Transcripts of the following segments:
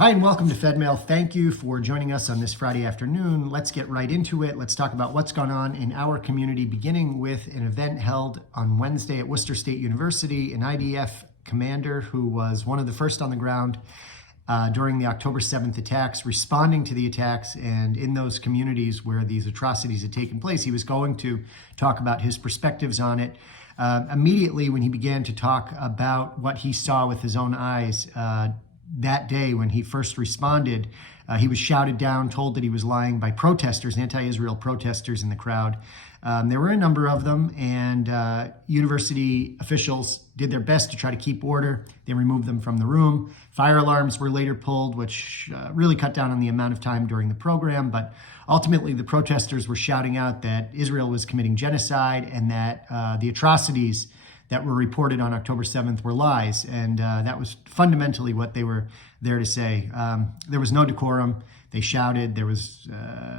Hi, and welcome to Fedmail. Thank you for joining us on this Friday afternoon. Let's get right into it. Let's talk about what's gone on in our community, beginning with an event held on Wednesday at Worcester State University. An IDF commander who was one of the first on the ground during the October 7th attacks, responding to the attacks, and in those communities where these atrocities had taken place, he was going to talk about his perspectives on it. Immediately when he began to talk about what he saw with his own eyes, that day when he first responded, he was shouted down, told that he was lying by protesters, anti-Israel protesters in the crowd. There were a number of them, and university officials did their best to try to keep order. They removed them from the room. Fire alarms were later pulled, which really cut down on the amount of time during the program. But ultimately, the protesters were shouting out that Israel was committing genocide and that the atrocities that were reported on October 7th were lies. And that was fundamentally what they were there to say. There was no decorum. They shouted. There was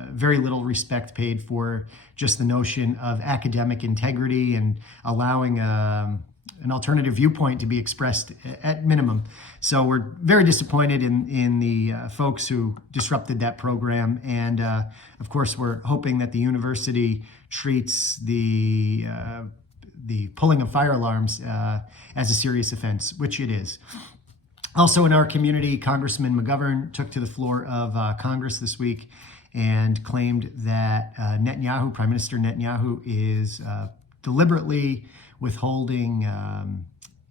very little respect paid for just the notion of academic integrity and allowing an alternative viewpoint to be expressed at minimum. So we're very disappointed in the folks who disrupted that program. And of course, we're hoping that the university treats the pulling of fire alarms as a serious offense, which it is. Also in our community, Congressman McGovern took to the floor of Congress this week and claimed that Netanyahu, Prime Minister Netanyahu, is deliberately withholding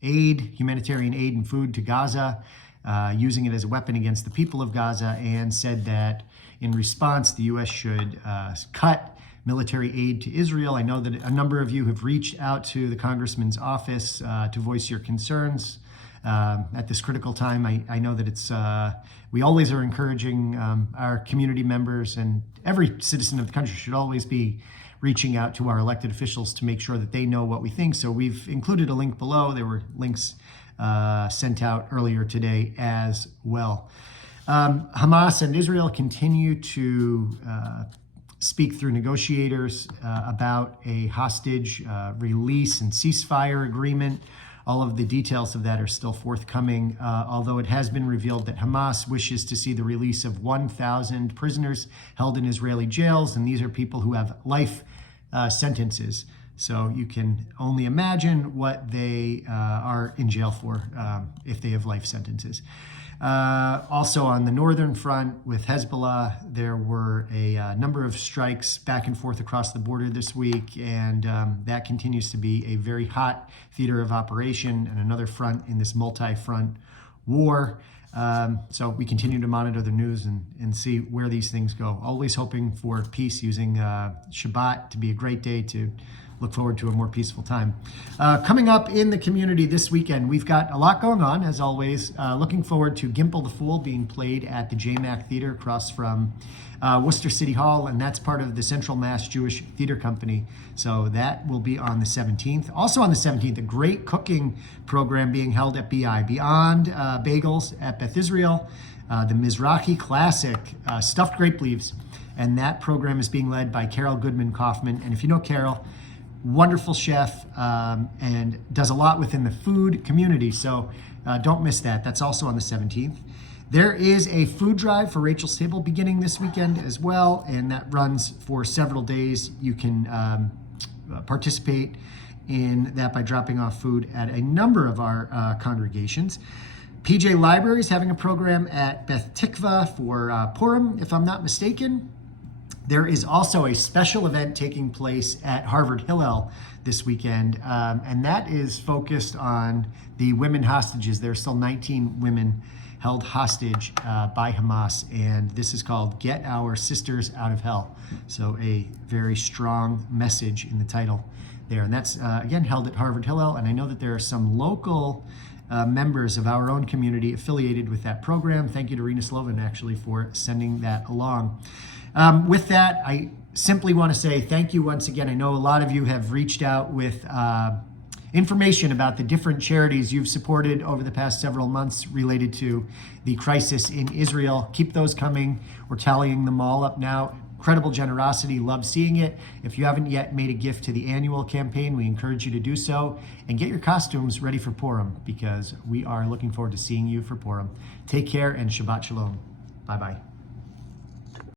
humanitarian aid and food to Gaza, using it as a weapon against the people of Gaza, and said that in response, the U.S. should cut military aid to Israel. I know that a number of you have reached out to the congressman's office to voice your concerns at this critical time. I know that we always are encouraging our community members, and every citizen of the country should always be reaching out to our elected officials to make sure that they know what we think. So we've included a link below. There were links sent out earlier today as well. Hamas and Israel continue to speak through negotiators about a hostage release and ceasefire agreement. All of the details of that are still forthcoming, although it has been revealed that Hamas wishes to see the release of 1,000 prisoners held in Israeli jails, and these are people who have life sentences. So you can only imagine what they are in jail for if they have life sentences. Also on the northern front with Hezbollah, there were a number of strikes back and forth across the border this week, and that continues to be a very hot theater of operation and another front in this multi-front war. So we continue to monitor the news and see where these things go. Always hoping for peace, using Shabbat to be a great day to look forward to a more peaceful time. Coming up in the community this weekend, we've got a lot going on, as always. Looking forward to Gimple the Fool being played at the JMAC Theater across from Worcester City Hall, and that's part of the Central Mass Jewish Theater Company. So that will be on the 17th. Also on the 17th, a great cooking program being held at BI, Beyond Bagels at Beth Israel, the Mizrahi Classic, stuffed grape leaves. And that program is being led by Carol Goodman-Kaufman. And if you know Carol, wonderful chef, and does a lot within the food community. So don't miss that. That's also on the 17th. There is a food drive for Rachel's Table beginning this weekend as well, and that runs for several days. You can participate in that by dropping off food at a number of our congregations. PJ Library is having a program at Beth Tikva for Purim, if I'm not mistaken. There is also a special event taking place at Harvard Hillel this weekend, and that is focused on the women hostages. There are still 19 women held hostage by Hamas, and this is called Get Our Sisters Out of Hell. So a very strong message in the title there. And that's, again, held at Harvard Hillel, and I know that there are some local members of our own community affiliated with that program. Thank you to Rena Slovin, actually, for sending that along. With that, I simply want to say thank you once again. I know a lot of you have reached out with information about the different charities you've supported over the past several months related to the crisis in Israel. Keep those coming. We're tallying them all up now. incredible generosity. Love seeing it. If you haven't yet made a gift to the annual campaign, we encourage you to do so and get your costumes ready for Purim, because we are looking forward to seeing you for Purim. Take care and Shabbat Shalom. Bye-bye.